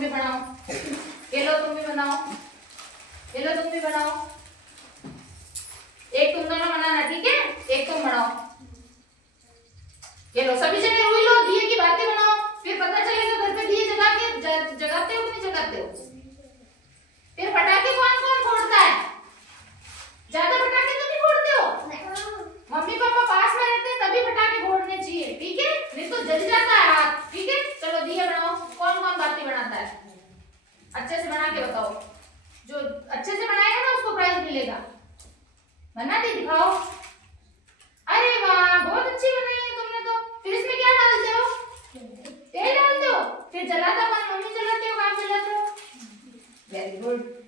तुम भी बनाओ, ये लो तुम भी बनाओ, ये लो तुम भी बनाओ। एक तुम दोनों बनाना, ठीक है? एक तुम बनाओ। ये लो सभी जने रुई लो, दिए की बातें बनाओ, फिर पता चलेगा घर पे दिए जगाते हो कि नहीं जगाते हो। फिर पटाखे कौन कौन फोड़ता है? ज्यादा पटाखे तो नहीं फोड़ते हो? मम्मी पापा पास में रहते हैं तभी पटाखे फोड़ने चाहिए, ठीक है? नहीं तो जल जाता है हाथ, ठीक है? चलो दिए बनाओ। कौन कौन बातें बनाता है? अच्छे से बना के बताओ। जो अच्छे से बनाएगा ना उसको प्राइज मिलेगा। बना के दिखाओ। अरे वाह, बहुत अच्छी बनाई है तुमने तो। फिर इसमें क्या डालते हो? तेल डालते हो? फिर जलाता कौन? मम्मी जलाते हो, काम जलाते हो? Very good.